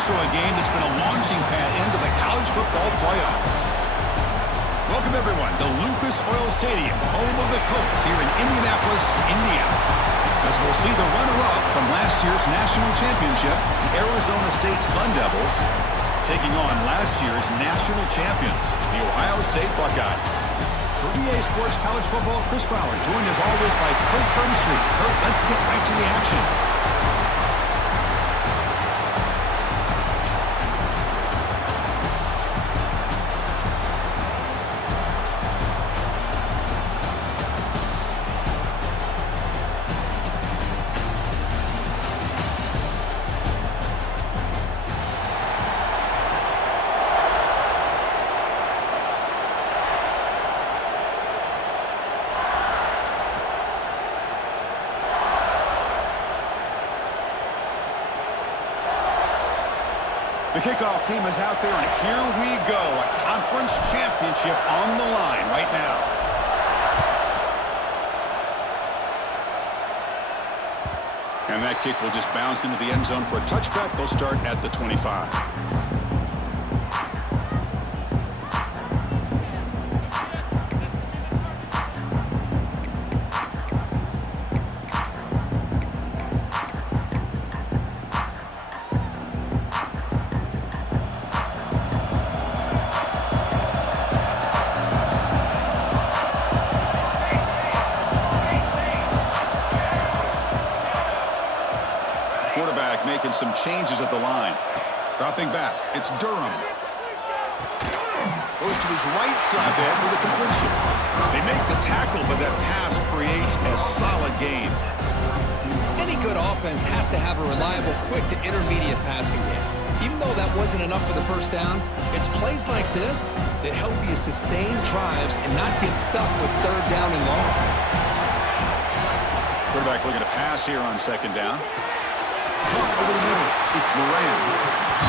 also a game that's been a launching pad into the college football playoff. Welcome, everyone, to Lucas Oil Stadium, home of the Colts here in Indianapolis, Indiana. As we'll see the runner-up from last year's national championship, the Arizona State Sun Devils, taking on last year's national champions, the Ohio State Buckeyes. For EA Sports College Football, Chris Fowler, joined as always by Kirk Hermstreet. Kirk, let's get right to the action. The kickoff team is out there, and here we go. A conference championship on the line right now. And that kick will just bounce into the end zone for a touchback. They'll start at the 25. Quarterback making some changes at the line. Dropping back, it's Durham. Goes to his right side there for the completion. They make the tackle, but that pass creates a solid gain. Any good offense has to have a reliable, quick to intermediate passing game. Even though that wasn't enough for the first down, it's plays like this that help you sustain drives and not get stuck with third down and long. Quarterback looking to pass here on second down. Over the middle, it's Moran.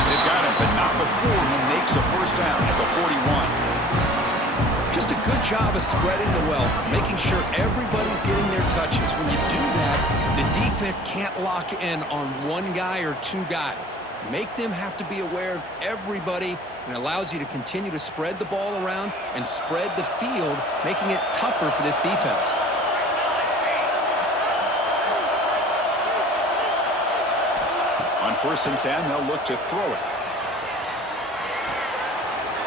They've got him, but not before he makes a first down at the 41. Just a good job of spreading the wealth, making sure everybody's getting their touches. When you do that, the defense can't lock in on one guy or two guys. Make them have to be aware of everybody, and allows you to continue to spread the ball around and spread the field, making it tougher for this defense. On 1st and 10, they'll look to throw it.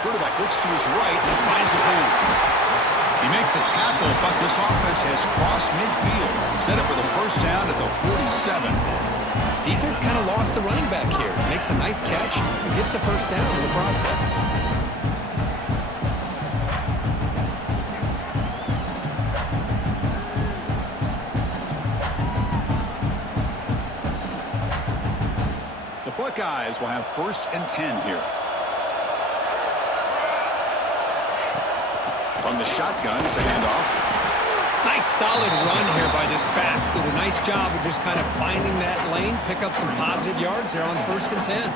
Quarterback looks to his right and finds his man. He make the tackle, but this offense has crossed midfield. Set up for the first down at the 47. Defense kind of lost the running back here. Makes a nice catch and gets the first down in the process. Buckeyes will have 1st and 10 here. On the shotgun, it's a handoff. Nice solid run here by this back. Did a nice job of just kind of finding that lane, pick up some positive yards there on 1st and 10.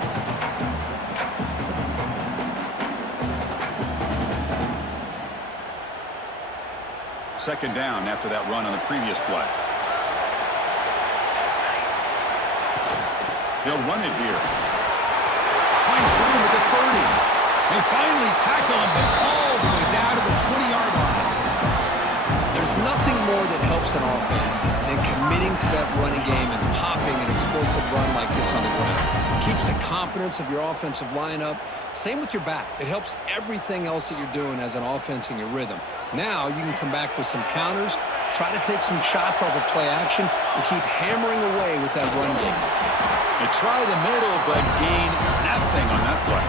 Second down after that run on the previous play. They'll run it here. Finds room at the 30. They finally tackle him all the way down to the 20-yard line. There's nothing more that helps an offense than committing to that running game and popping an explosive run like this on the ground. It keeps the confidence of your offensive line up. Same with your back. It helps everything else that you're doing as an offense in your rhythm. Now you can come back with some counters, try to take some shots off of play action, and keep hammering away with that run game. They try the middle, but gain nothing on that play.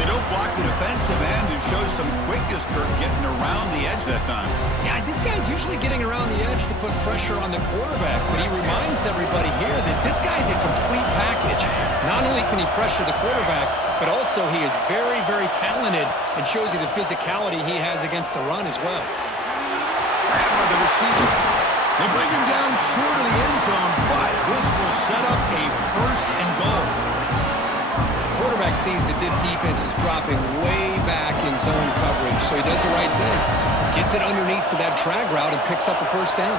They don't block the defensive end and show some quickness, Kirk, getting around the edge that time. Yeah, this guy's usually getting around the edge to put pressure on the quarterback, but he reminds everybody here that this guy's a complete package. Not only can he pressure the quarterback, but also he is very, very talented and shows you the physicality he has against the run as well. Grab by the receiver. They bring him down short of the end zone, but this will set up a 1st and goal. Quarterback sees that this defense is dropping way back in zone coverage, so he does the right thing. Gets it underneath to that drag route and picks up a first down.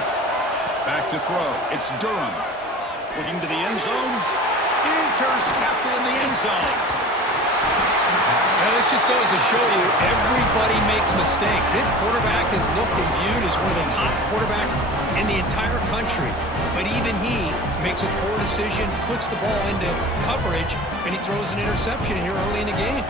Back to throw. It's Durham. Looking to the end zone. intercepted in the end zone. Now, this just goes to show you everybody makes mistakes. This quarterback is looked and viewed as one of the top quarterbacks in the entire country. But even he makes a poor decision, puts the ball into coverage, and he throws an interception here early in the game.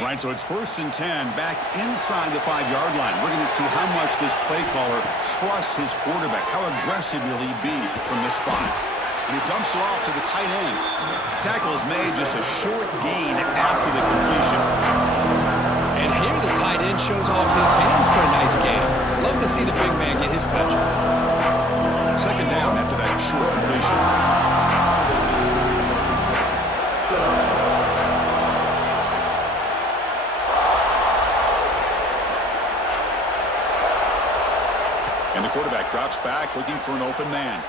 All right, so it's 1st and 10 back inside the 5-yard line. We're going to see how much this play caller trusts his quarterback. How aggressive will he be from this spot? And he dumps it off to the tight end. Tackle is made, just a short gain after the completion. And here the tight end shows off his hands for a nice gain. Love to see the big man get his touches. 2nd down after that short completion. And the quarterback drops back, looking for an open man.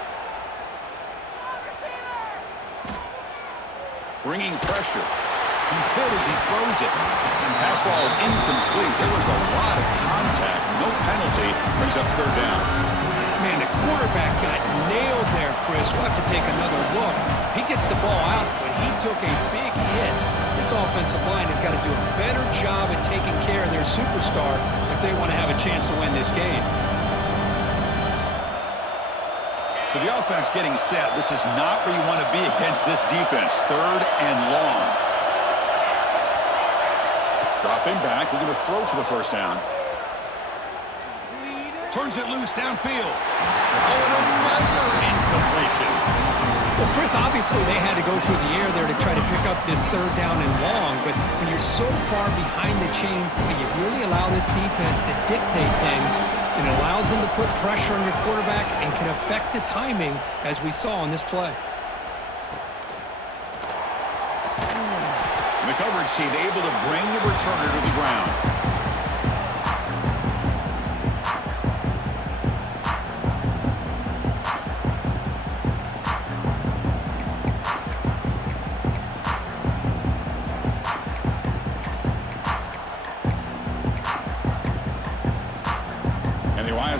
Bringing pressure. He's hit as he throws it. And pass ball is incomplete. There was a lot of contact. No penalty. Brings up 3rd down. Man, the quarterback got nailed there, Chris. We'll have to take another look. He gets the ball out, but he took a big hit. This offensive line has got to do a better job at taking care of their superstar if they want to have a chance to win this game. So the offense getting set. This is not where you want to be against this defense. 3rd and long. Dropping back. We're going to throw for the 1st down. Turns it loose downfield. Oh, and another incompletion. Well, Chris, obviously they had to go through the air there to try to pick up this 3rd down and long, but when you're so far behind the chains, boy, you really allow this defense to dictate things, and it allows them to put pressure on your quarterback and can affect the timing, as we saw on this play. And the coverage team able to bring the returner to the ground.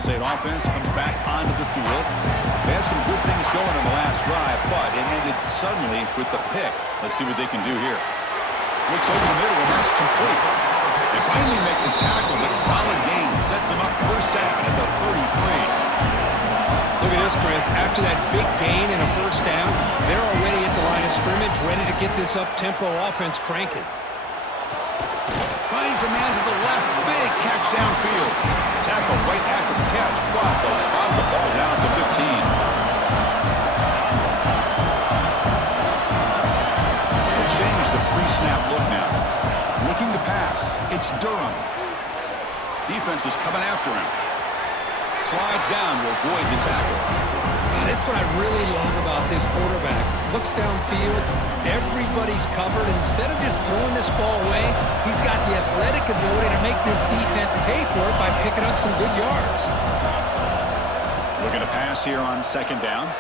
State offense comes back onto the field. They had some good things going on the last drive, but it ended suddenly with the pick. Let's see what they can do here. Looks over the middle, and that's complete. They finally make the tackle, but solid gain sets them up 1st down at the 33. Look at this, Chris. After that big gain and a 1st down, they're already at the line of scrimmage, ready to get this up-tempo offense cranking. Finds a man to the left. Big catch downfield. Tackle right after the catch, but they'll spot the ball down to 15. They'll change the pre-snap look now. Looking to pass. It's Durham. Defense is coming after him. Slides down to avoid the tackle. That's what I really love about this quarterback. Looks downfield, everybody's covered. Instead of just throwing this ball away, he's got the athletic ability to make this defense pay for it by picking up some good yards. Looking to pass here on 2nd down.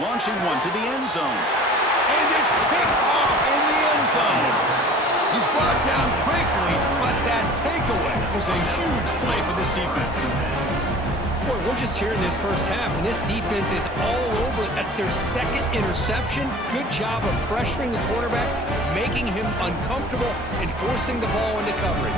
Launching one to the end zone. And it's picked off in the end zone. He's brought down quickly, but that takeaway is a huge play for this defense. Boy, we're just here in this 1st half, and this defense is all over it. That's their 2nd interception. Good job of pressuring the quarterback, making him uncomfortable, and forcing the ball into coverage.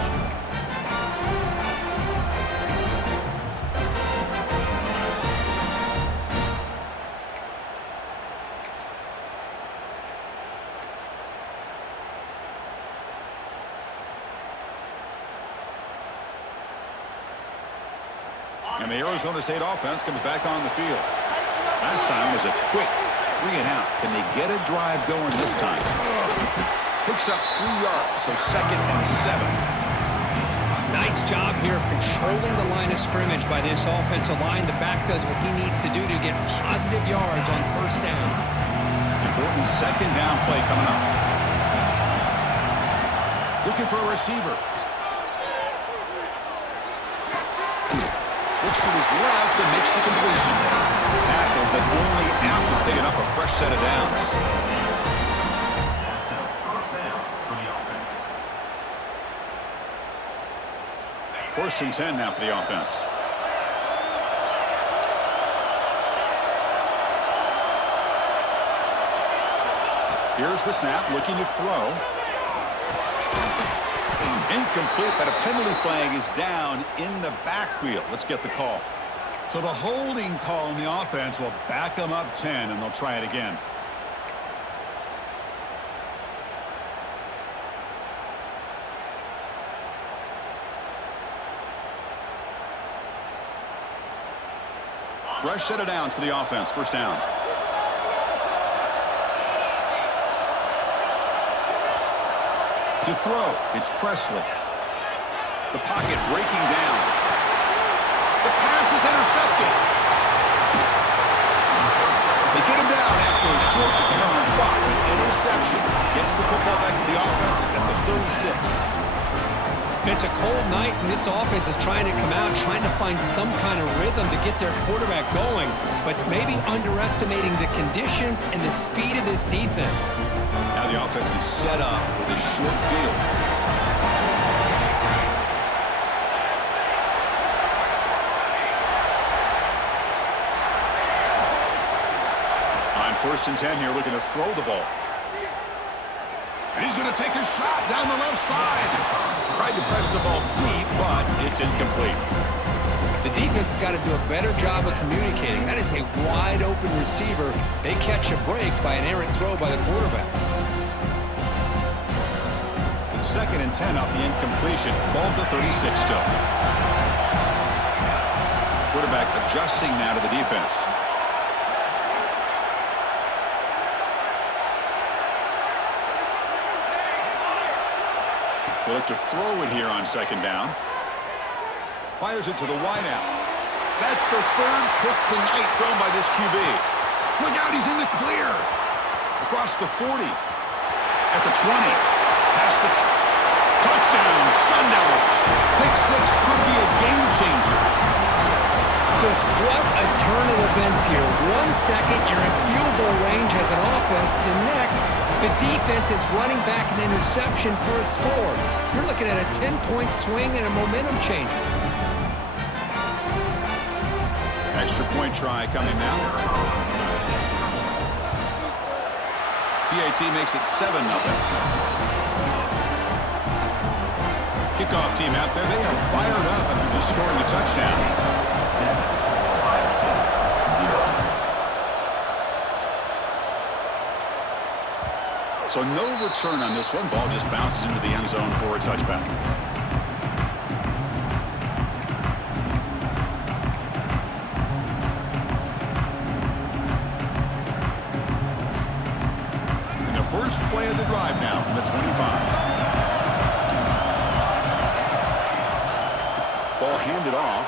And the Arizona State offense comes back on the field. Last time was a quick 3-and-out. Can they get a drive going this time? Picks up 3 yards, so 2nd and 7. Nice job here of controlling the line of scrimmage by this offensive line. The back does what he needs to do to get positive yards on 1st down. Important 2nd down play coming up. Looking for a receiver. Looks to his left and makes the completion. first set of downs. First and 10 now for the offense. Here's the snap, looking to throw. Incomplete, but a penalty flag is down in the backfield. Let's get the call. So the holding call on the offense will back them up 10, and they'll try it again. Fresh set of downs for the offense. First down. To throw, it's Presley. The pocket breaking down. The pass is intercepted. They get him down after a short return, but an interception gets the football back to the offense at the 36. It's a cold night, and this offense is trying to come out, trying to find some kind of rhythm to get their quarterback going, but maybe underestimating the conditions and the speed of this defense. Now the offense is set up with a short field. On first and 10 here, looking to throw the ball. And he's going to take a shot down the left side. Tried to press the ball deep, but it's incomplete. The defense has got to do a better job of communicating. That is a wide-open receiver. They catch a break by an errant throw by the quarterback. Second and 10 off the incompletion. Ball to 36 still. Quarterback adjusting now to the defense. He'll look to throw it here on second down. Fires it to the wideout. That's the third pick tonight thrown by this QB. Look out, he's in the clear. Across the 40. At the 20. Past the touchdown, Sun Devils. Pick six could be a game changer. Just what a turn of events here. 1 second, you're in field goal range as an offense. The next, the defense is running back an interception for a score. You're looking at a 10-point swing and a momentum changer. Extra point try coming now. PAT makes it 7-0. Kickoff team out there, they are fired up after just scoring a touchdown. So no return on this one. Ball just bounces into the end zone for a touchback. And the first play of the drive now from the 25. Ball handed off.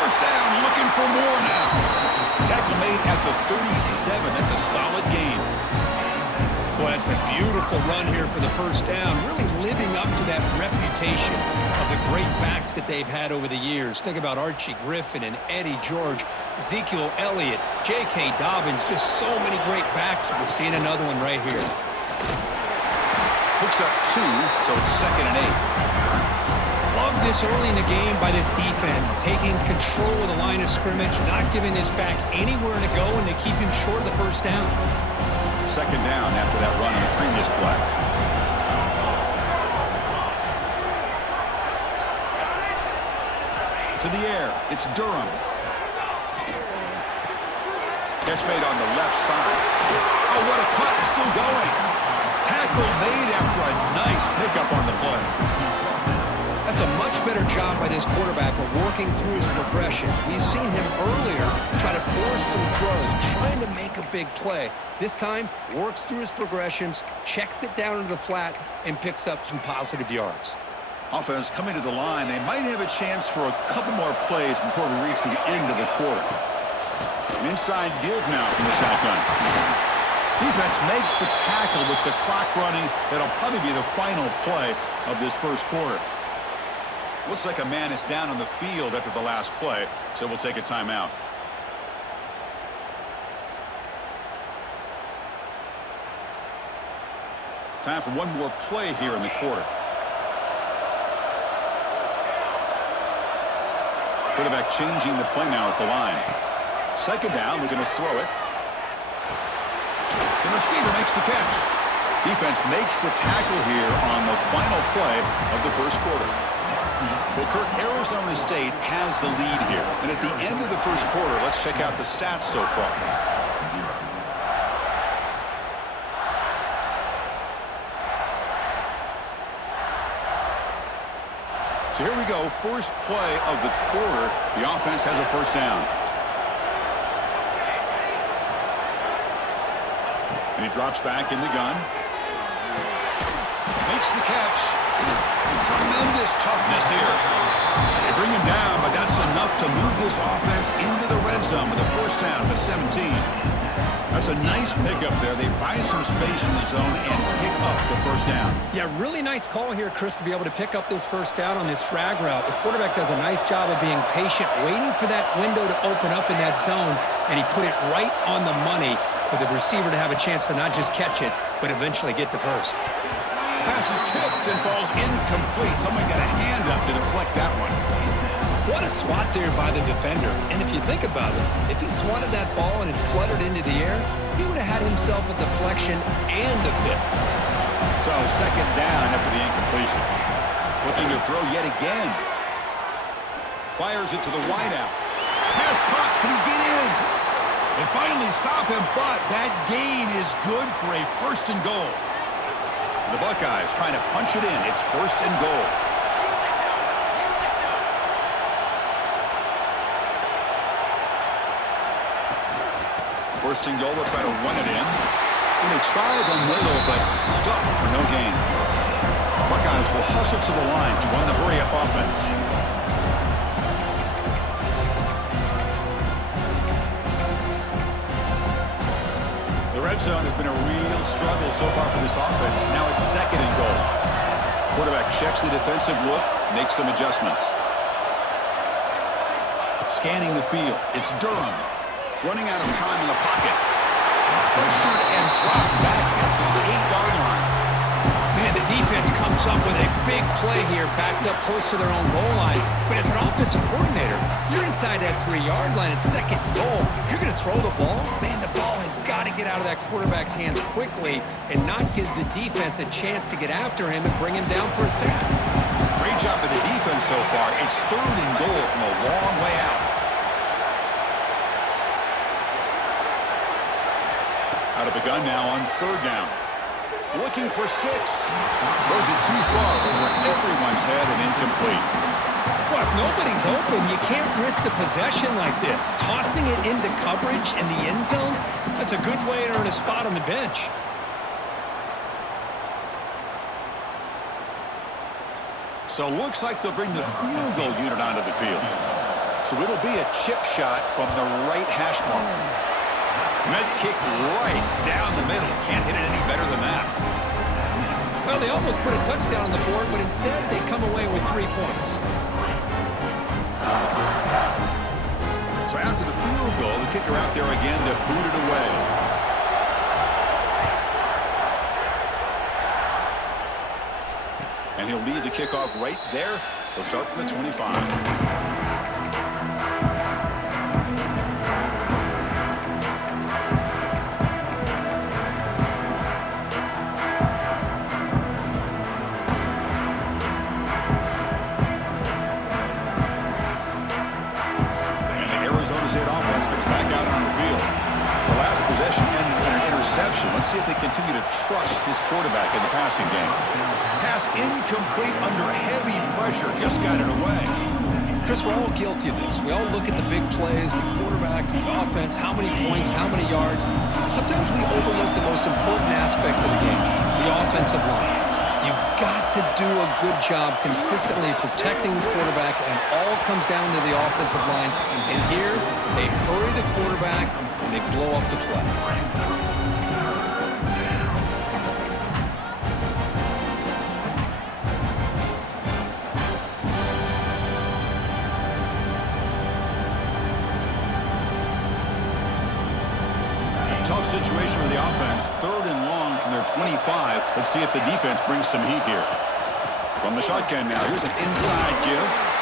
First down, looking for more now. Tackle made at the 37. That's a solid gain. Well, that's a beautiful run here for the first down, really living up to that reputation of the great backs that they've had over the years. Think about Archie Griffin and Eddie George, Ezekiel Elliott, J.K. Dobbins, just so many great backs. We're seeing another one right here. Picks up 2, so it's 2nd and 8. Love this early in the game by this defense, taking control of the line of scrimmage, not giving this back anywhere to go, and they keep him short of the first down. Second down after that run on the previous play. To the air, it's Durham. Catch made on the left side. Oh, what a cut, still going. Tackle made after a nice pickup on the play. That's a much better job by this quarterback of working through his progressions. We've seen him earlier try to force some throws, trying to make a big play. This time, works through his progressions, checks it down into the flat, and picks up some positive yards. Offense coming to the line. They might have a chance for a couple more plays before we reach the end of the quarter. An inside give now from the shotgun. Defense makes the tackle with the clock running. That'll probably be the final play of this first quarter. Looks like a man is down on the field after the last play, so we'll take a timeout. Time for one more play here in the quarter. Quarterback changing the play now at the line. Second down, we're going to throw it. The receiver makes the catch. Defense makes the tackle here on the final play of the first quarter. Well, Kirk, Arizona State has the lead here. And at the end of the first quarter, let's check out the stats so far. So here we go, first play of the quarter. The offense has a first down. And he drops back in the gun. Makes the catch. Tremendous toughness here. They bring him down, but that's enough to move this offense into the red zone with a first down to 17. That's a nice pickup there. They find some space in the zone and pick up the first down. Yeah, really nice call here, Chris, to be able to pick up this first down on this drag route. The quarterback does a nice job of being patient, waiting for that window to open up in that zone, and he put it right on the money for the receiver to have a chance to not just catch it, but eventually get the first. Pass is tipped and falls incomplete. Someone got a hand up to deflect that one. What a swat there by the defender. And if you think about it, if he swatted that ball and it fluttered into the air, he would have had himself a deflection and a pick. So second down after the incompletion. Looking to throw yet again. Fires it to the wideout. Pass caught. Can he get in? They finally stop him, but that gain is good for a first and goal. The Buckeyes trying to punch it in. It's first and goal. First and goal, they'll try to run it in. And they try the middle, but stuck for no gain. Buckeyes will hustle to the line to run the hurry-up offense. The red zone has been a real struggle so far for this offense. Now it's second and goal. Quarterback checks the defensive look, makes some adjustments. Scanning the field, it's Durham. Running out of time in the pocket. Pressured and dropped back at the 8-yard line. Man, the defense comes up with a big play here, backed up close to their own goal line. But as an offensive coordinator, you're inside that 3-yard line at second and goal. If you're going to throw the ball, man, the ball has got to get out of that quarterback's hands quickly and not give the defense a chance to get after him and bring him down for a sack. Great job by the defense so far. It's third and goal from a long way out. Out of the gun now on third down. Looking for 6. Throws it too far over everyone's head and incomplete. Well, if nobody's open, you can't risk the possession like this. Tossing it into coverage in the end zone, that's a good way to earn a spot on the bench. So looks like they'll bring the field goal unit onto the field. So it'll be a chip shot from the right hash mark. Med kick right down the middle. Can't hit it any better than that. Well, they almost put a touchdown on the board, but instead they come away with 3 points. So after the field goal, the kicker out there again to boot it away. And he'll lead the kickoff right there. They'll start from the 25. Let's see if they continue to trust this quarterback in the passing game. Pass incomplete under heavy pressure. Just got it away. Chris, we're all guilty of this. We all look at the big plays, the quarterbacks, the offense, how many points, how many yards. Sometimes we overlook the most important aspect of the game, the offensive line. You've got to do a good job consistently protecting the quarterback, and all comes down to the offensive line. And here, they hurry the quarterback, and they blow up the play. Tough situation for the offense. 3rd and long from their 25. Let's see if the defense brings some heat here. From the shotgun now, here's an inside give.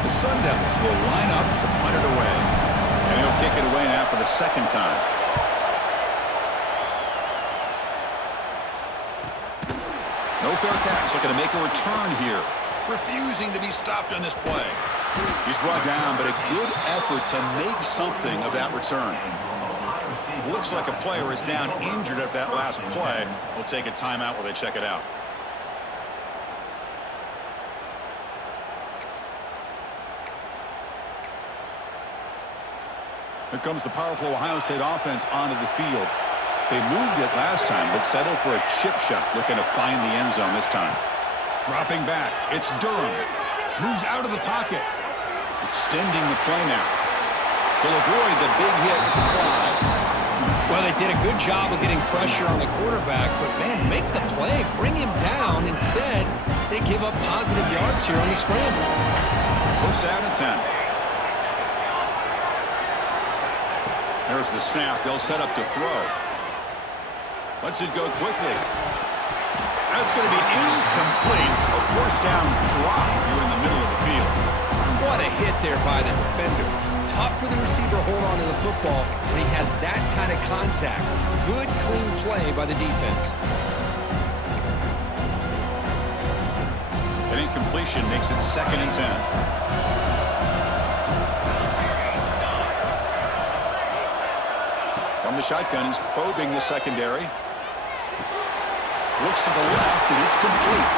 The Sun Devils will line up to punt it away. And he'll kick it away now for the 2nd time. No fair catch. Looking to make a return here. Refusing to be stopped on this play. He's brought down, but a good effort to make something of that return. Looks like a player is down injured at that last play. We'll take a timeout while they check it out. Here comes the powerful Ohio State offense onto the field. They moved it last time, but settled for a chip shot, looking to find the end zone this time. Dropping back, it's Durham. Moves out of the pocket. Extending the play now. They'll avoid the big hit with the slide. Well, they did a good job of getting pressure on the quarterback, but, man, make the play. Bring him down. Instead, they give up positive yards here on the scramble. 1st down and 10. There's the snap. They'll set up to throw. Lets it go quickly. That's going to be incomplete. A 1st down drop here in the middle of the field. What a hit there by the defender. Tough for the receiver to hold on to the football when he has that kind of contact. Good, clean play by the defense. An incompletion makes it 2nd and 10. From the shotgun, he's probing the secondary. Looks to the left, and it's complete.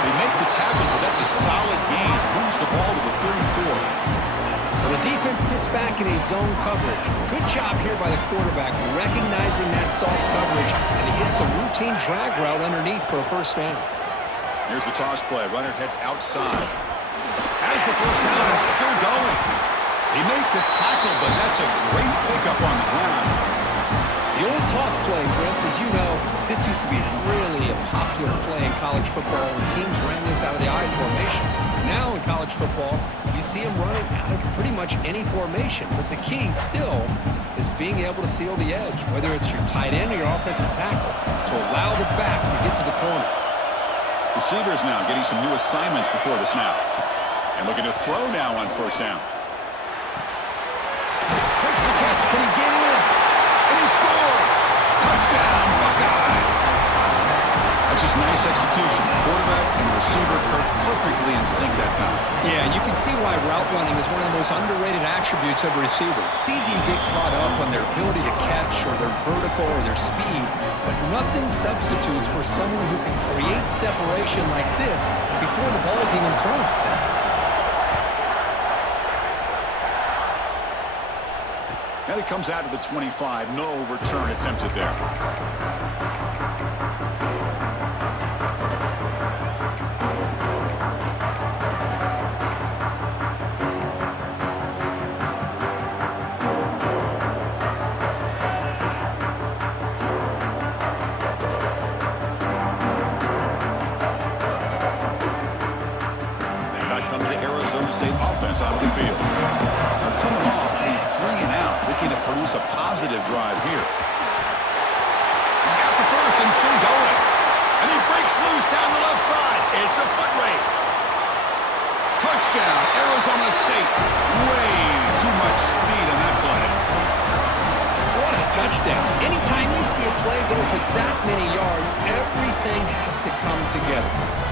They make the tackle, but that's a solid gain. Moves the ball to the 34. Well, the defense sits back in a zone coverage. Good job here by the quarterback, recognizing that soft coverage, and he hits the routine drag route underneath for a 1st down. Here's the toss play. Runner heads outside. Has the 1st down and still going. He made the tackle, but that's a great pickup on the ground. The old toss play, Chris, as you know, this used to be really a popular play in college football when teams ran this out of the I formation. Now in college football, you see them run it out of pretty much any formation, but the key still is being able to seal the edge, whether it's your tight end or your offensive tackle, to allow the back to get to the corner. Receivers now getting some new assignments before the snap. And looking to throw now on 1st down. Makes the catch. Can he get in? And he scores! Touchdown, Buckeyes! That's just nice execution. Quarterback and receiver perfectly in sync that time. Yeah, you can see why route running is one of the most underrated attributes of a receiver. It's easy to get caught up on their ability to catch or their vertical or their speed, but nothing substitutes for someone who can create separation like this before the ball's even thrown. And it comes out to the 25. No return attempted there. State offense out of the field. They're coming off a 3-and-out, looking to produce a positive drive here. He's got the 1st and still going. And he breaks loose down the left side. It's a foot race. Touchdown, Arizona State. Way too much speed in that play. What a touchdown. Anytime you see a play go for that many yards, everything has to come together.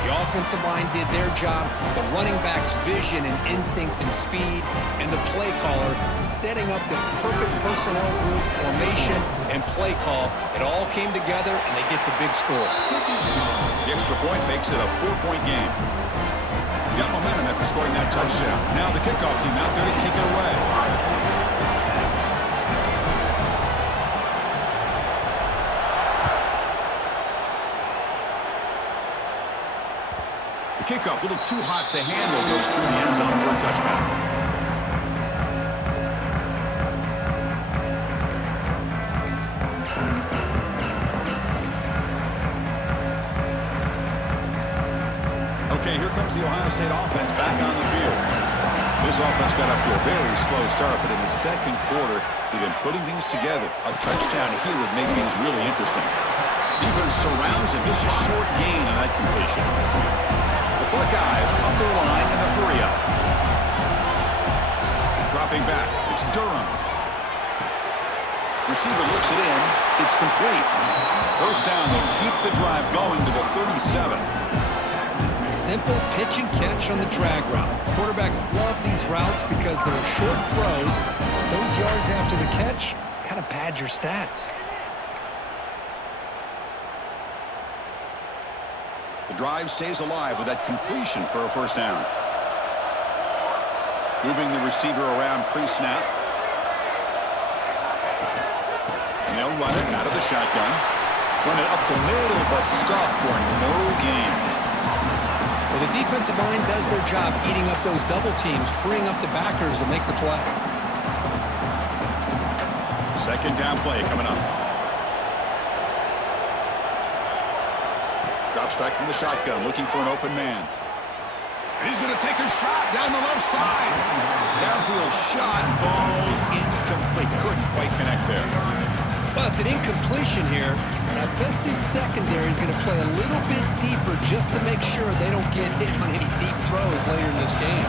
The offensive line did their job, the running back's vision and instincts and speed, and the play caller setting up the perfect personnel group, formation, and play call. It all came together, and they get the big score. The extra point makes it a 4-point game. Got momentum after scoring that touchdown. Now the kickoff team out there to kick it away. kickoff, a little too hot to handle, goes through the end zone for a touchback. Okay, here comes the Ohio State offense back on the field. This offense got off to a very slow start, but in the second quarter, they've been putting things together. A touchdown here would make things really interesting. Defense surrounds him, just a short gain on that completion. The Buckeyes come to the line in a hurry up. Dropping back, it's Durham. Receiver looks it in, it's complete. First down, they'll keep the drive going to the 37. Simple pitch and catch on the drag route. Quarterbacks love these routes because they're short throws. Those yards after the catch kind of pad your stats. The drive stays alive with that completion for a first down. Moving the receiver around pre-snap. They'll run it out of the shotgun. Run it up the middle, but stuff for no gain. Well, the defensive line does their job eating up those double teams, freeing up the backers to make the play. Second down play coming up. Drops back from the shotgun, looking for an open man. And he's going to take a shot down the left side. Downfield shot falls incomplete. Couldn't quite connect there. Well, it's an incompletion here, and I bet this secondary is going to play a little bit deeper just to make sure they don't get hit on any deep throws later in this game.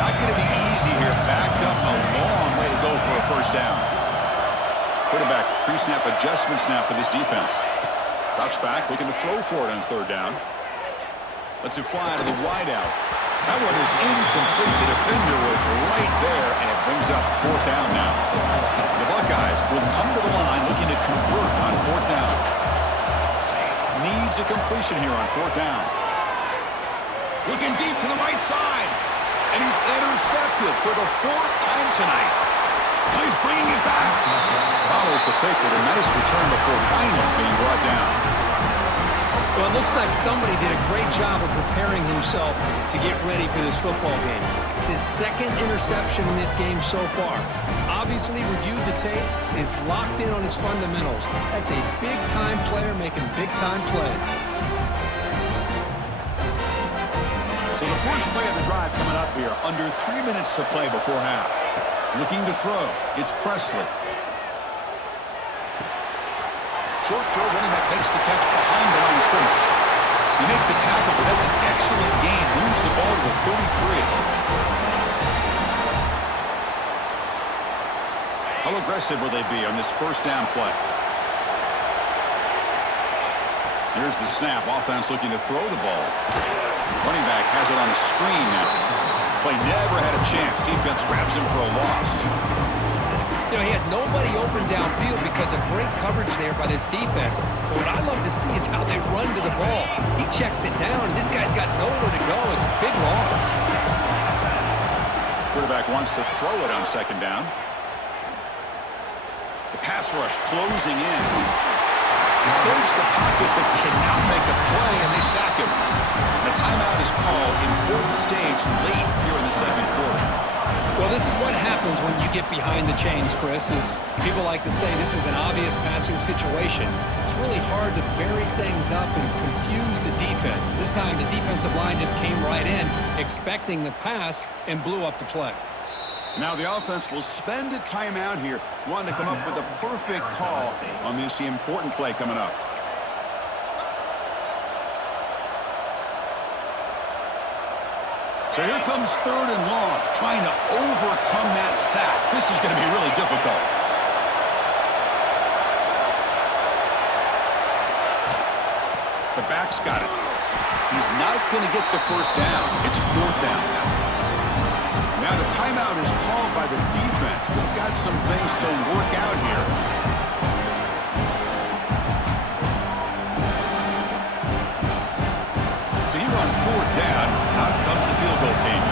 Not going to be easy here. Backed up a long way to go for a first down. Quarterback pre-snap adjustments now for this defense. Drops back, looking to throw for it on third down. Lets it fly to the wideout. That one is incomplete. The defender was right there, and it brings up fourth down now. The Buckeyes will come to the line looking to convert on fourth down. Needs a completion here on fourth down. Looking deep to the right side. And he's intercepted for the fourth time tonight. He's bringing it back. Follows the pick with a nice return before finally being brought down. Well, it looks like somebody did a great job of preparing himself to get ready for this football game. It's his second interception in this game so far. Obviously reviewed the tape, is locked in on his fundamentals. That's a big-time player making big-time plays. So the first play of the drive coming up here, under 3 minutes to play before half. Looking to throw, it's Presley. Short throw, running back makes the catch behind the line of scrimmage. You make the tackle, but that's an excellent gain. Moves the ball to the 33. How aggressive will they be on this first down play? Here's the snap. Offense looking to throw the ball. Running back has it on a screen now. Play never had a chance. Defense grabs him for a loss. You know, he had nobody open downfield because of great coverage there by this defense. But what I love to see is how they run to the ball. He checks it down, and this guy's got nowhere to go. It's a big loss. Quarterback wants to throw it on second down. The pass rush closing in. Escapes the pocket, but cannot make a play, and they sack him. The timeout is called. Important stage late here in the second quarter. Well, this is what happens when you get behind the chains, Chris. Is people like to say this is an obvious passing situation. It's really hard to vary things up and confuse the defense. This time, the defensive line just came right in, expecting the pass, and blew up the play. Now the offense will spend a timeout here, wanting to come up with a perfect call on this important play coming up. So here comes third and long, trying to overcome that sack. This is going to be really difficult. The back's got it. He's not going to get the first down. It's fourth down now. Now the timeout is called by the defense. They've got some things to work out here. So here on fourth down, out comes the field goal team.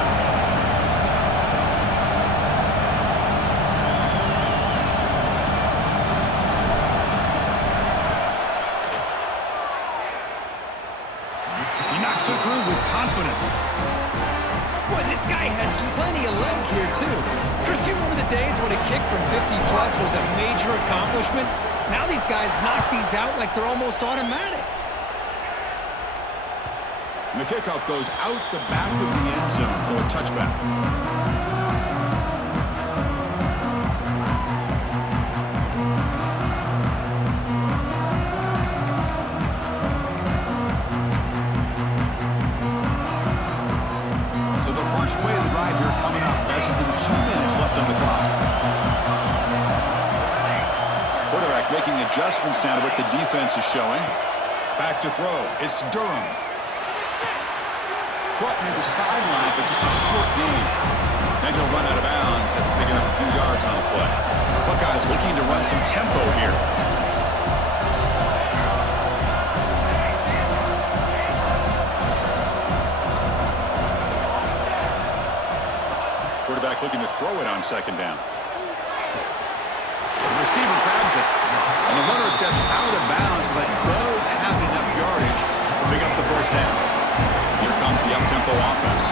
You knocks it through with confidence. Boy, this guy had plenty of leg here, too. Chris, you remember the days when a kick from 50-plus was a major accomplishment? Now these guys knock these out like they're almost automatic. And the kickoff goes out the back of the end zone, so a touchback. First play of the drive here coming up. Less than 2 minutes left on the clock. Quarterback making adjustments now to what the defense is showing. Back to throw. It's Durham. Caught near the sideline, but just a short gain. Then he'll run out of bounds after picking up a few yards on the play. Buckeyes looking to run some tempo here. Quarterback looking to throw it on second down. The receiver grabs it, and the runner steps out of bounds, but does have enough yardage to pick up the first down. Here comes the up-tempo offense.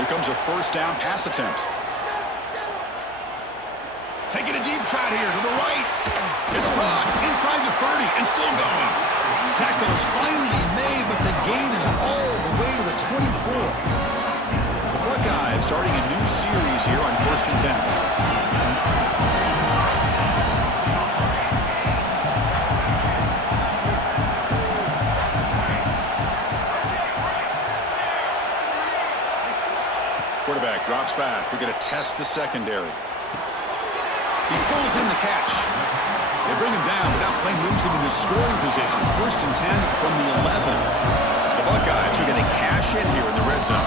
Here comes a first down pass attempt. Taking a deep shot here to the right. It's caught inside the 30 and still going. Tackle is finally made, but the gain is all the way to the 24. The Buckeyes starting a new series here on 1st and 10. Quarterback drops back. We're going to test the secondary. He pulls in the catch. They bring him down, but that play moves him into scoring position. 1st and 10 from the 11. The Buckeyes are going to cash in here in the red zone.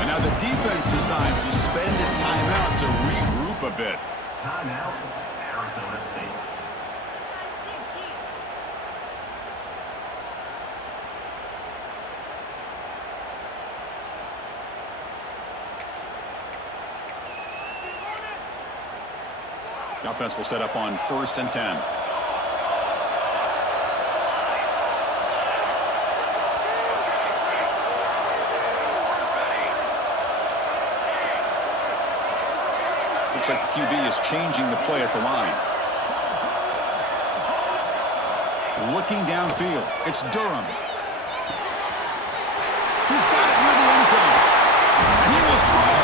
And now the defense decides to spend a timeout to regroup a bit. Timeout, Arizona State. The offense will set up on 1st and 10. Looks like the QB is changing the play at the line. Looking downfield. It's Durham. He's got it near the end zone. And he will score.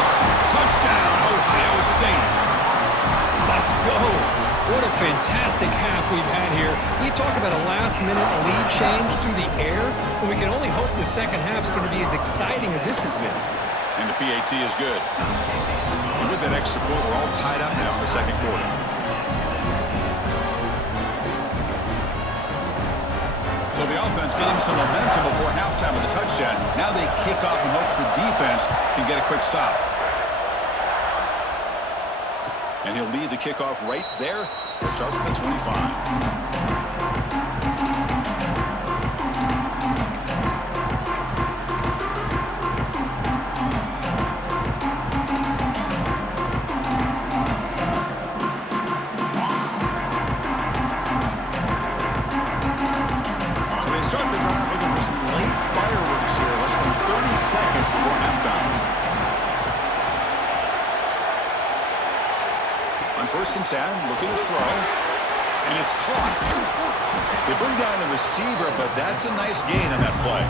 Touchdown, Ohio State. Let's go. What a fantastic half we've had here. You talk about a last-minute lead change through the air, and we can only hope the second half is going to be as exciting as this has been. And the PAT is good. And with that extra point, we're all tied up now in the second quarter. So the offense getting some momentum before halftime with the touchdown. Now they kick off in hopes the defense can get a quick stop. And he'll lead the kickoff right there. We'll start with the 25. Start the drive looking for some late fireworks here. Less than 30 seconds before halftime. On 1st and 10, looking to throw. And it's caught. They bring down the receiver, but that's a nice gain on that play.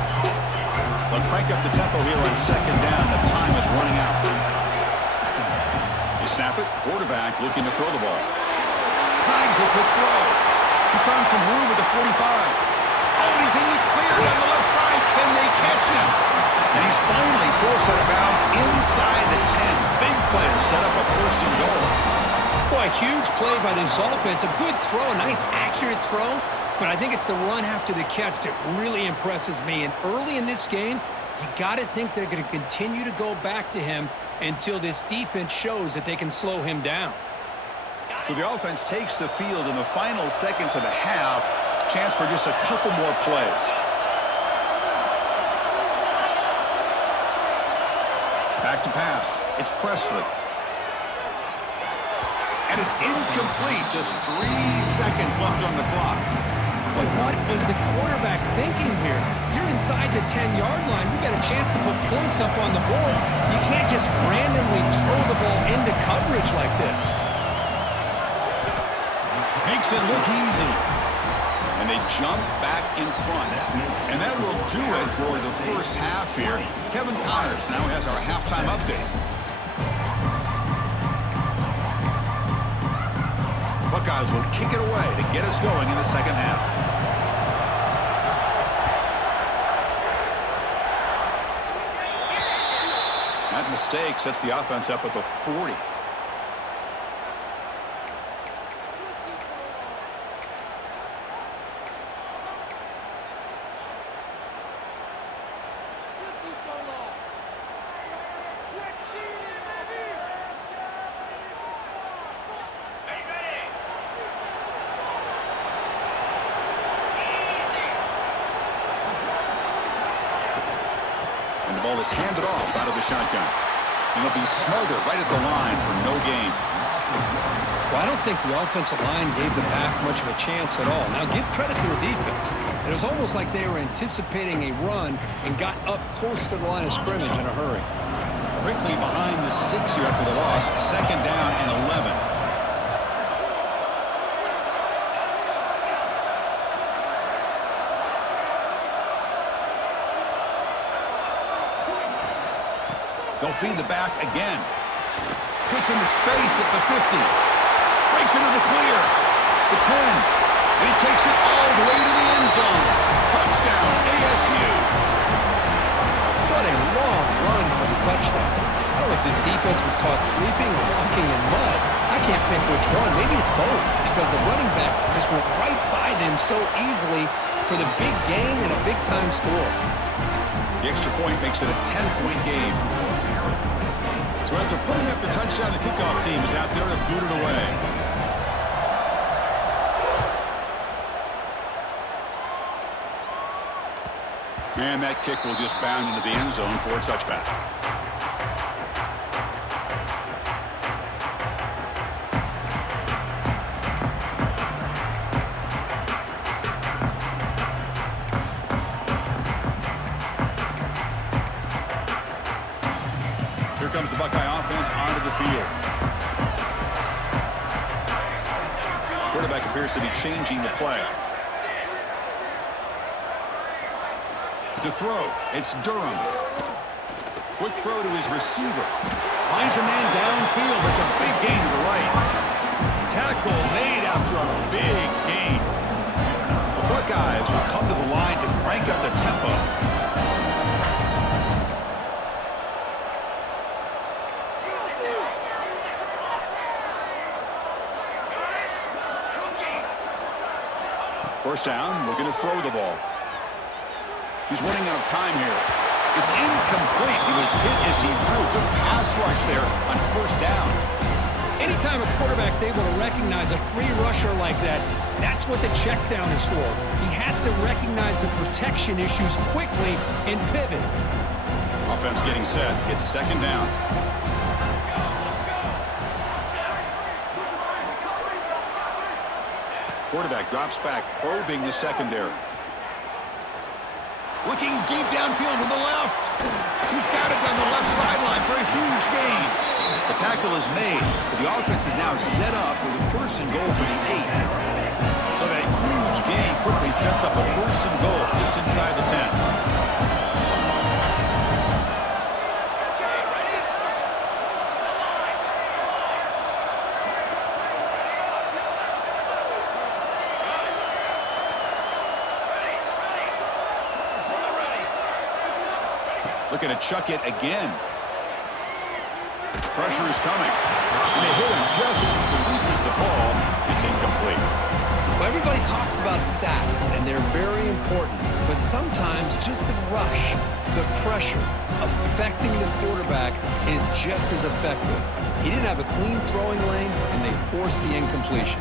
They'll crank up the tempo here on 2nd down. The time is running out. You snap it. Quarterback looking to throw the ball. Snags a quick throw. He's found some room at the 45. Oh, and he's in the clear on the left side. Can they catch him? And he's finally forced out of bounds inside the 10. Big play to set up a 1st and goal. Boy, a huge play by this offense. A good throw, a nice accurate throw. But I think it's the run after the catch that really impresses me. And early in this game, you got to think they're going to continue to go back to him until this defense shows that they can slow him down. So the offense takes the field in the final seconds of the half. Chance for just a couple more plays. Back to pass. It's Presley. And it's incomplete. Just 3 seconds left on the clock. But what was the quarterback thinking here? You're inside the 10-yard line. You got a chance to put points up on the board. You can't just randomly throw the ball into coverage like this. Makes it look easy. And they jump back in front. And that will do it for the first half here. Kevin Connors now has our halftime update. Buckeyes will kick it away to get us going in the second half. That mistake sets the offense up at the 40. And the ball is handed off out of the shotgun. And it'll be smothered right at the line for no gain. Well, I don't think the offensive line gave the back much of a chance at all. Now, give credit to the defense. It was almost like they were anticipating a run and got up close to the line of scrimmage in a hurry. Quickly behind the sticks here after the loss. Second down and 11. They'll feed the back again. Gets into space at the 50. Breaks into the clear. The 10. And he takes it all the way to the end zone. Touchdown, ASU. What a long run for the touchdown. I don't know if this defense was caught sleeping or walking in mud. I can't pick which one. Maybe it's both, because the running back just went right by them so easily for the big gain and a big-time score. The extra point makes it a 10-point game. So after putting up the touchdown, the kickoff team is out there to boot it away. And that kick will just bound into the end zone for a touchback. Here comes the Buckeye offense onto the field. Quarterback appears to be changing the play. To throw, it's Durham. Quick throw to his receiver. Finds a man downfield. It's a big gain to the right. Tackle made after a big gain. The Buckeyes will come to the line to crank up the tempo. First down, looking to throw the ball. He's running out of time here. It's incomplete. He was hit as he threw. Good pass rush there on first down. Anytime a quarterback's able to recognize a free rusher like that, that's what the check down is for. He has to recognize the protection issues quickly and pivot. Offense getting set. It's second down. Quarterback drops back, probing the secondary. Looking deep downfield to the left. He's got it on the left sideline for a huge gain. The tackle is made, but the offense is now set up with a first and goal for the 8. So that huge gain quickly sets up a first and goal just inside the 10. Looking to chuck it again. Pressure is coming. And they hit him just as he releases the ball. It's incomplete. Well, everybody talks about sacks, and they're very important. But sometimes just the rush, the pressure, affecting the quarterback is just as effective. He didn't have a clean throwing lane, and they forced the incompletion.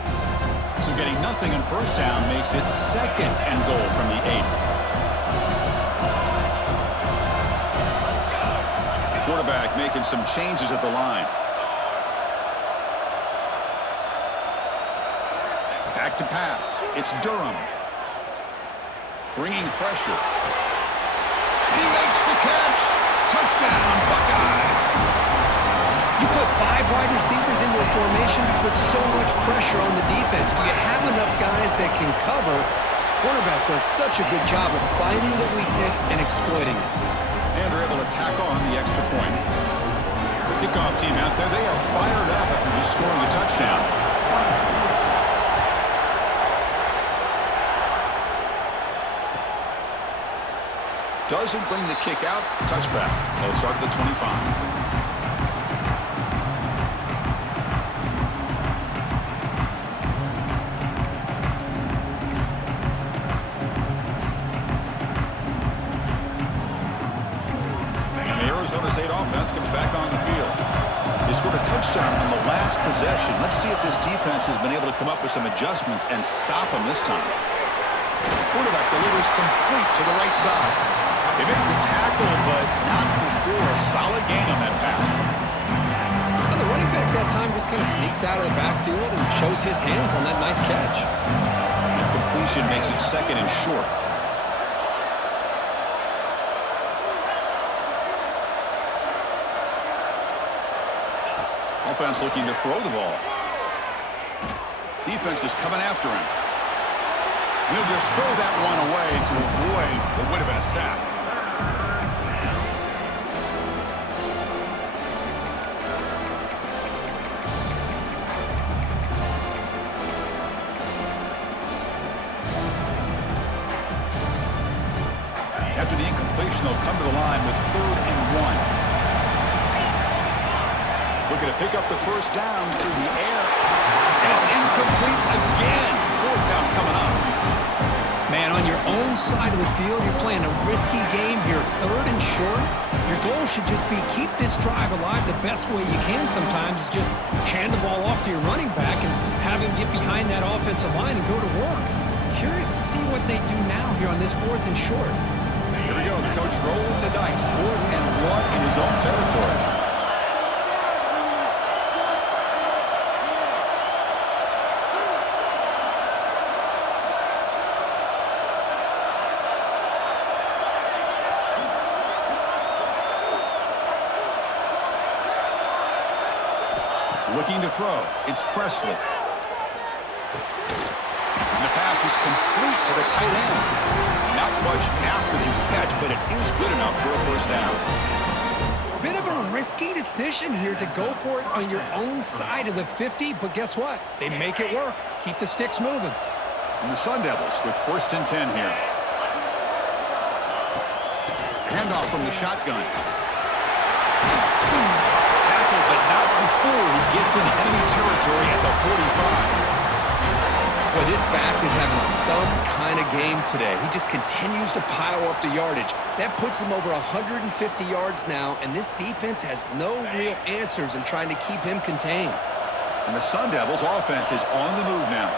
So getting nothing on first down makes it second and goal from the 8. Quarterback making some changes at the line. Back to pass. It's Durham. Bringing pressure. He makes the catch. Touchdown, Buckeyes. You put 5 wide receivers into a formation, you put so much pressure on the defense. Do you have enough guys that can cover? Quarterback does such a good job of finding the weakness and exploiting it. And they're able to tack on the extra point. Kickoff team out there, they are fired up after just scoring a touchdown. Doesn't bring the kick out. Touchback. They'll start at the 25. Arizona State offense comes back on the field. They scored a touchdown on the last possession. Let's see if this defense has been able to come up with some adjustments and stop them this time. Quarterback delivers complete to the right side. They make the tackle, but not before a solid gain on that pass. And the running back that time just kind of sneaks out of the backfield and shows his hands on that nice catch. The completion makes it second and short. Offense looking to throw the ball. Defense is coming after him. And he'll just throw that one away to avoid what would have been a sack. After the incompletion, they'll come to the line with 3rd and 1. Looking to pick up the first down through the air. It's incomplete again. 4th down coming up. Man, on your own side of the field, you're playing a risky game here, 3rd and short. Your goal should just be keep this drive alive the best way you can sometimes is just hand the ball off to your running back and have him get behind that offensive line and go to work. Curious to see what they do now here on this 4th and short. Here we go. The coach rolling the dice. 4th and 1 in his own territory. Looking to throw. It's Presley. And the pass is complete to the tight end. Not much after the catch, but it is good enough for a first down. Bit of a risky decision here to go for it on your own side of the 50, but guess what? They make it work. Keep the sticks moving. And the Sun Devils with 1st and 10 here. Handoff from the shotgun. But not before he gets into enemy territory at the 45. Boy, this back is having some kind of game today. He just continues to pile up the yardage. That puts him over 150 yards now, and this defense has no real answers in trying to keep him contained. And the Sun Devils offense is on the move now.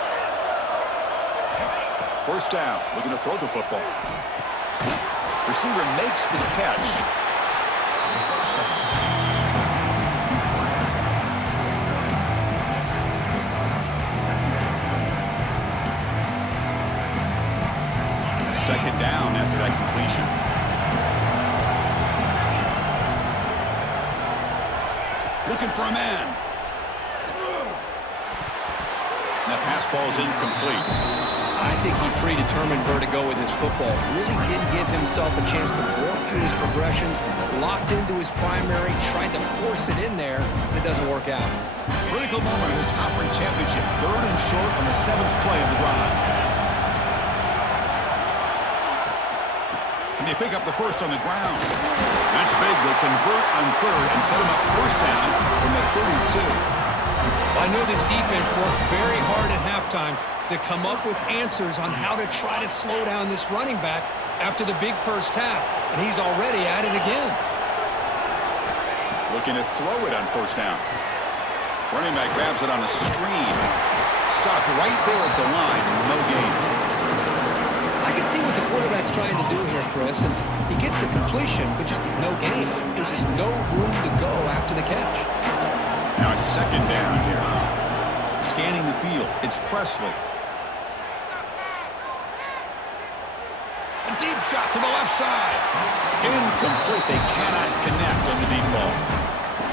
First down, looking to throw the football. Receiver makes the catch. Second down after that completion. Looking for a man. And that pass ball is incomplete. I think he predetermined where to go with his football. Really did give himself a chance to work through his progressions, locked into his primary, tried to force it in there, and it doesn't work out. Critical moment in this conference championship. 3rd and short on the 7th play of the drive. And they pick up the first on the ground. That's big. They convert on 3rd and set him up first down from the 32. I know this defense worked very hard at halftime to come up with answers on how to try to slow down this running back after the big first half, and he's already at it again. Looking to throw it on first down. Running back grabs it on a screen. Stopped right there at the line. No gain. I can see what the quarterback's trying to do here, Chris, and he gets the completion, but just no gain. There's just no room to go after the catch. Now it's second down here. Scanning the field, it's Presley. deep shot to the left side. Incomplete. They cannot connect on the deep ball.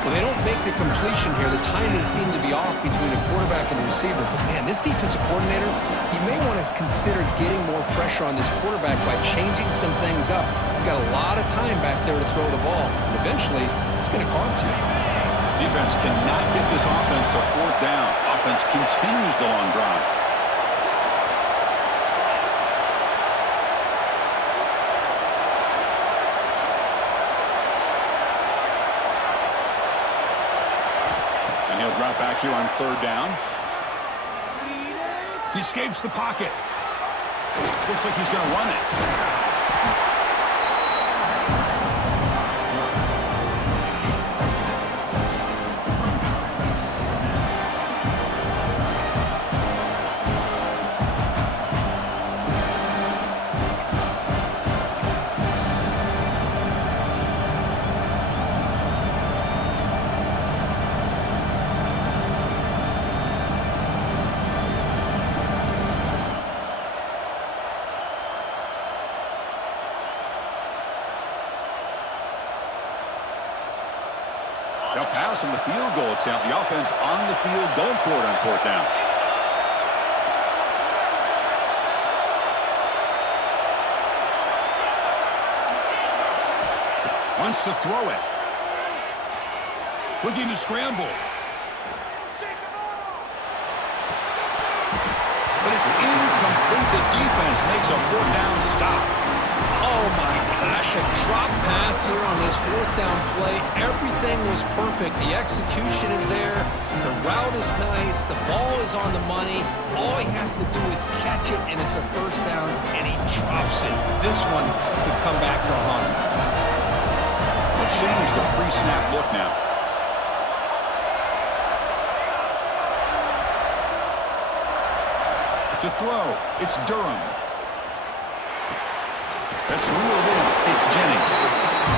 Well, they don't make the completion here. The timing seemed to be off between the quarterback and the receiver. But, man, this defensive coordinator, he may want to consider getting more pressure on this quarterback by changing some things up. He's got a lot of time back there to throw the ball. And eventually, it's going to cost you. Defense cannot get this offense to fourth down. Offense continues the long drive. And he'll drop back here on third down. He escapes the pocket. Looks like he's going to run it. They'll pass on the field goal attempt. The offense on the field going for it on fourth down. Wants to throw it. Looking to scramble. But it's incomplete. The defense makes a fourth down stop. Oh, my gosh, a drop pass here on this fourth down play. Everything was perfect. The execution is there. The route is nice. The ball is on the money. All he has to do is catch it, and it's a first down, and he drops it. This one could come back to haunt him. We'll change the pre-snap look now. To throw, it's Durham. That's reeled in. It's Jennings.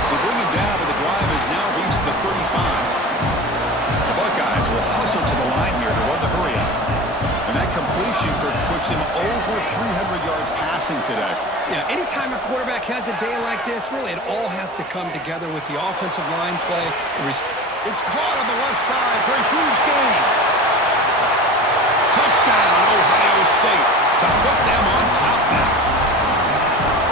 They bring him down, but the drive has now reached the 35. The Buckeyes will hustle to the line here to run the hurry up. And that completion puts him over 300 yards passing today. Yeah, anytime a quarterback has a day like this, really it all has to come together with the offensive line play. It's caught on the left side for a huge gain. Touchdown, Ohio State, to put them on top now.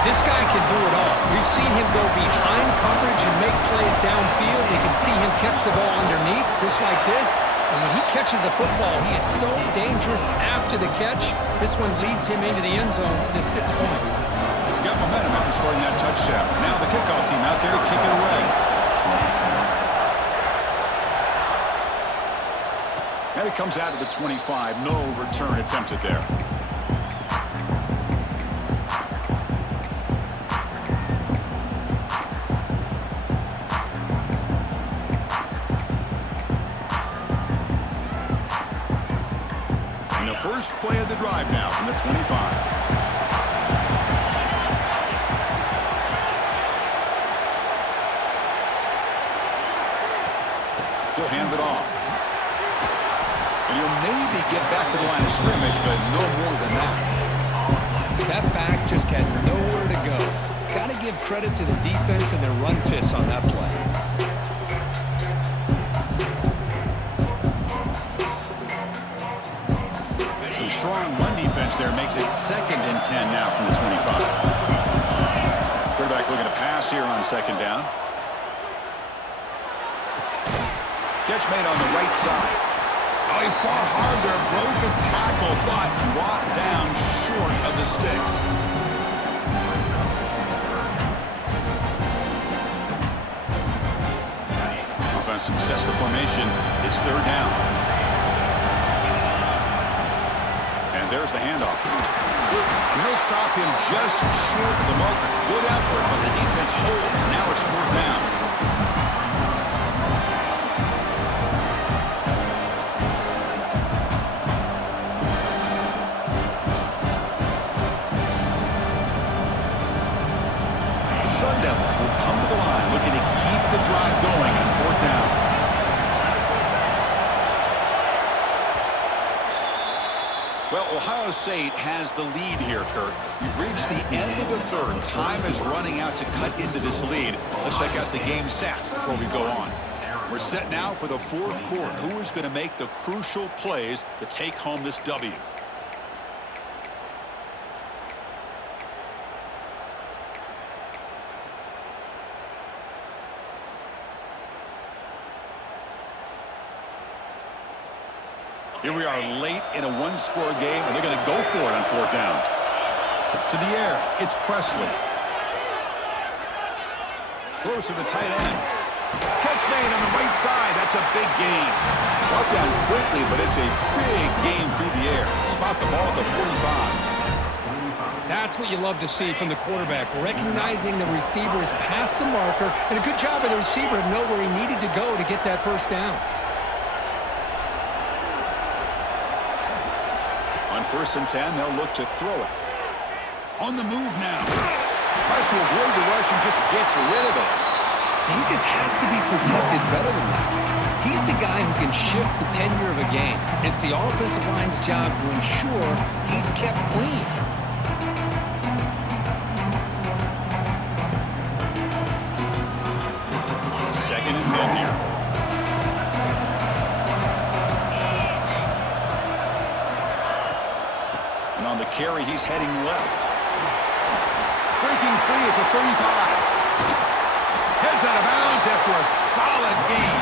This guy can do it all. We've seen him go behind coverage and make plays downfield. We can see him catch the ball underneath, just like this. And when he catches a football, he is so dangerous after the catch. This one leads him into the end zone for the 6 points. Got momentum after scoring that touchdown. Now the kickoff team out there to kick it away. And it comes out of the 25. No return attempted there. First play of the drive now from the 25. He'll hand it off. And he'll maybe get back to the line of scrimmage, but no more than that. That back just had nowhere to go. Got to give credit to the defense and their run fits on that play. Some strong run defense there makes it 2nd and 10 now from the 25. Quarterback looking to pass here on 2nd down. Catch made on the right side. Oh, he fought hard there, broke a tackle, but brought down short of the sticks. Offense success the formation. It's 3rd down. And there's the handoff. And they'll stop him just short of the marker. Good effort, but the defense holds. Now it's 4th down. The Sun Devils will come to the line looking to keep the drive going on 4th down. Well, Ohio State has the lead here, Kurt. We've reached the end of the third. Time is running out to cut into this lead. Let's check out the game stats before we go on. We're set now for the fourth quarter. Who is going to make the crucial plays to take home this W? Here we are late in a one-score game, and they're going to go for it on fourth down. To the air, it's Presley. Throws to the tight end. Catch made on the right side. That's a big gain. Brought down quickly, but it's a big gain through the air. Spot the ball at the 45. That's what you love to see from the quarterback, recognizing the receiver is past the marker, and a good job of the receiver to know where he needed to go to get that first down. On 1st and 10, they'll look to throw it. On the move now. Tries to avoid the rush and just gets rid of it. He just has to be protected better than that. He's the guy who can shift the tenure of a game. It's the offensive line's job to ensure he's kept clean. Second and 10 here. And on the carry, he's heading left. Breaking free at the 35. Heads out of bounds after a solid gain.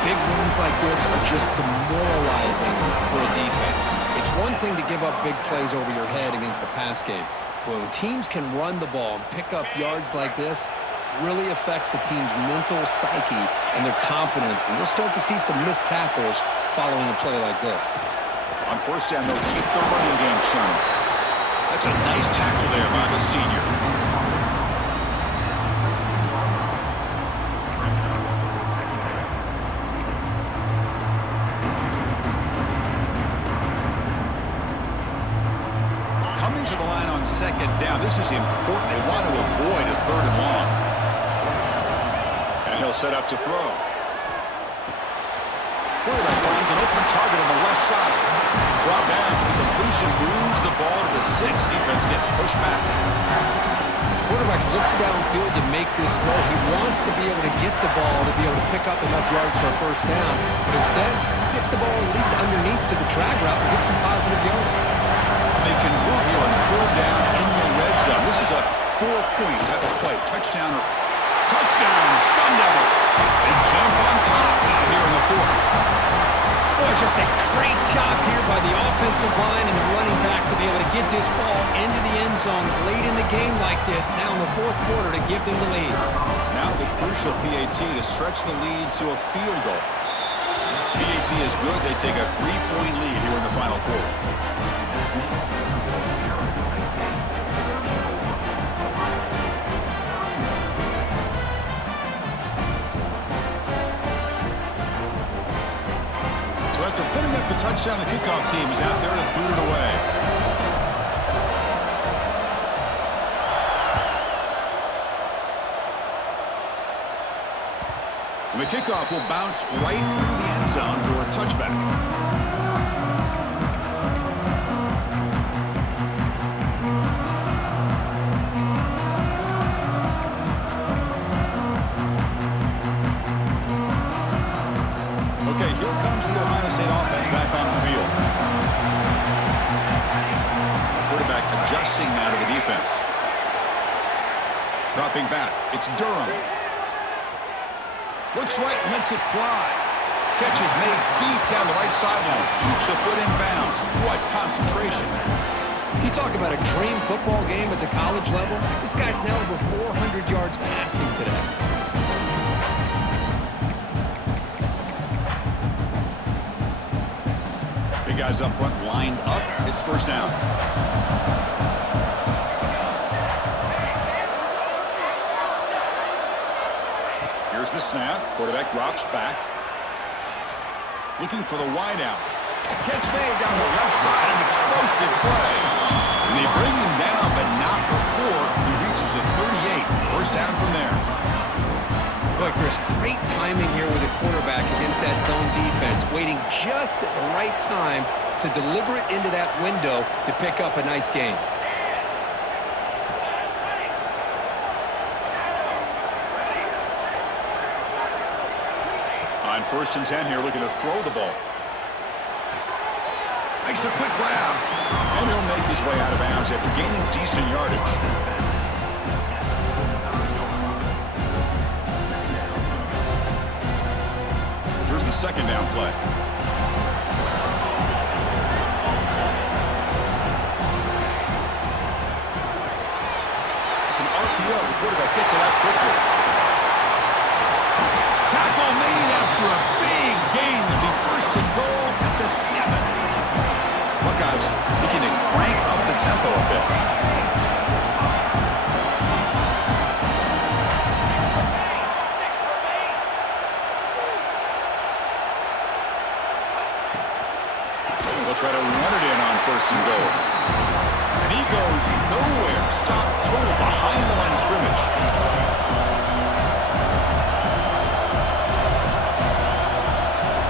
Big runs like this are just demoralizing for a defense. It's one thing to give up big plays over your head against the pass game. But when teams can run the ball and pick up yards like this, it really affects the team's mental psyche and their confidence. And you'll start to see some missed tackles following a play like this. On first down, they'll keep the running game churning. That's a nice tackle there by the senior. Coming to the line on second down, this is important. They want to avoid a 3rd and long. And he'll set up to throw. Quarterback finds an open target on the left side. Brought down. The completion moves the ball to the 6. Defense getting pushed back. Quarterback looks downfield to make this throw. He wants to be able to get the ball to be able to pick up enough yards for a first down. But instead, he gets the ball at least underneath to the drag route and gets some positive yards. And they convert here on 4th down in the red zone. This is a 4-point type of play. Touchdown or touchdown, Sun Devils. They jump on top now here in the 4th. Boy, just a great job here by the offensive line and the running back to be able to get this ball into the end zone late in the game like this, now in the 4th quarter to give them the lead. Now the crucial PAT to stretch the lead to a field goal. PAT is good. They take a 3-point lead here in the final quarter. So after putting up the touchdown, the kickoff team is out there to boot it away. And the kickoff will bounce right through the end zone for a touchback. Okay, here comes the Ohio State offense back on the field. Quarterback adjusting now to the defense. Dropping back, it's Durham. Looks right, lets it fly. Catch is made deep down the right sideline. Keeps a foot in bounds. What concentration. You talk about a dream football game at the college level. This guy's now over 400 yards passing today. Big guys up front lined up. It's first down. Here's the snap. Quarterback drops back. Looking for the wide out. Catch made down the left side. An explosive play. And they bring him down, but not before he reaches the 38. First down from there. Boy, Chris, great timing here with the quarterback against that zone defense, waiting just at the right time to deliver it into that window to pick up a nice gain. On 1st and 10 here, looking to throw the ball. Makes a quick grab, and he'll make his way out of bounds after gaining decent yardage. Here's the 2nd down play. It's an RPO. The quarterback gets it out quickly. Tackle made after a big gain. It'll be 1st and goal at the 7. Buckeyes looking to crank up the tempo a bit. They'll try to run it in on 1st and goal. And he goes nowhere. Stop total behind the line of scrimmage.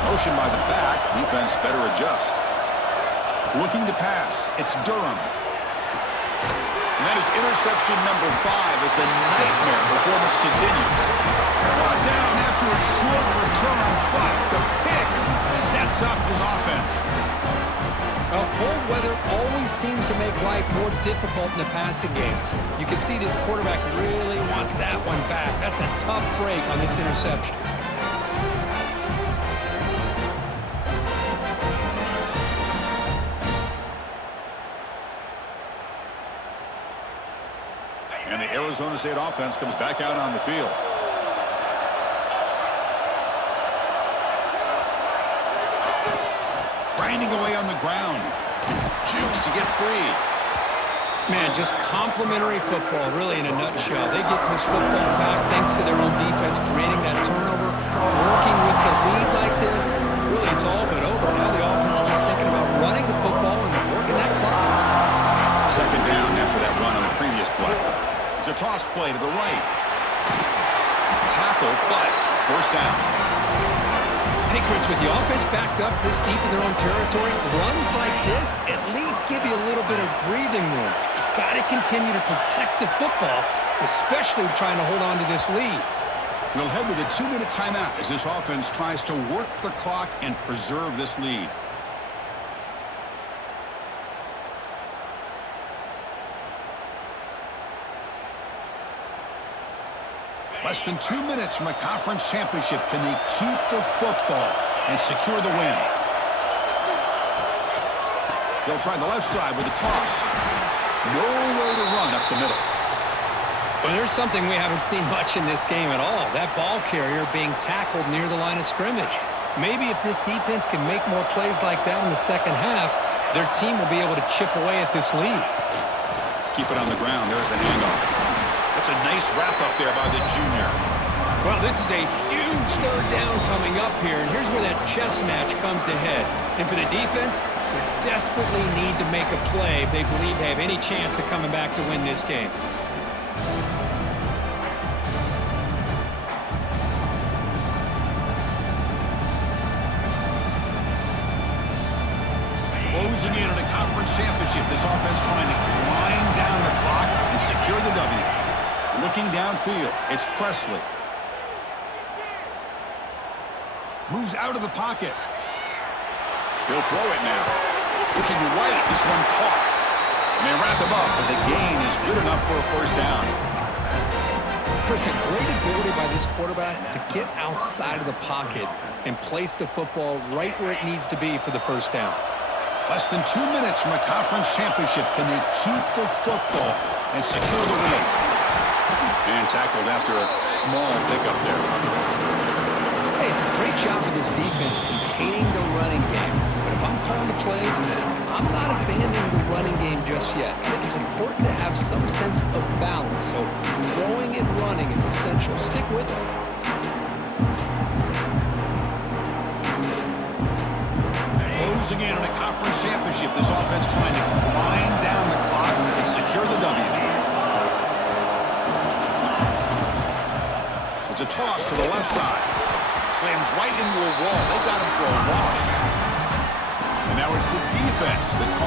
Motion by the back. Defense better adjust. Looking to pass. It's Durham. And that is interception number 5 as the nightmare performance continues. Brought down after a short return, but the pick sets up his offense. Well, cold weather always seems to make life more difficult in the passing game. You can see this quarterback really wants that one back. That's a tough break on this interception. And the Arizona State offense comes back out on the field. Grinding away on the ground. Jukes to get free. Man, just complimentary football, really, in a nutshell. They get this football back thanks to their own defense, creating that turnover, working with the lead like this. Really, it's all but over. Now the offense is just thinking about running the football and working that clock. 2nd down after that run on the previous play. It's a toss play to the right. Tackle, but 1st down. Hey, Chris, with the offense backed up this deep in their own territory, runs like this at least give you a little bit of breathing room. You've got to continue to protect the football, especially trying to hold on to this lead. We'll head to the 2-minute timeout as this offense tries to work the clock and preserve this lead. Less than 2 minutes from a conference championship. Can they keep the football and secure the win? They'll try the left side with a toss. Nowhere to run up the middle. Well, there's something we haven't seen much in this game at all. That ball carrier being tackled near the line of scrimmage. Maybe if this defense can make more plays like that in the 2nd half, their team will be able to chip away at this lead. Keep it on the ground. There's the handoff. That's a nice wrap-up there by the junior. Well, this is a huge 3rd down coming up here, and here's where that chess match comes to head. And for the defense, they desperately need to make a play if they believe they have any chance of coming back to win this game. Closing in on a conference championship, this offense trying to grind down the clock and secure the W. Looking downfield, it's Presley. Moves out of the pocket. He'll throw it now. Looking right, this one caught. And they wrap him up, but the gain is good enough for a 1st down. Chris, a great ability by this quarterback to get outside of the pocket and place the football right where it needs to be for the 1st down. Less than 2 minutes from a conference championship. Can they keep the football and secure the win? And tackled after a small pickup there. Hey, it's a great job of this defense containing the running game. But if I'm calling the plays, I'm not abandoning the running game just yet. I think it's important to have some sense of balance. So throwing and running is essential. Stick with it. Closing in on a conference championship, this offense trying to grind down the clock and secure the W. It's a toss to the left side. Slams right into a wall. They got him for a loss. And now Now it's the defense that calls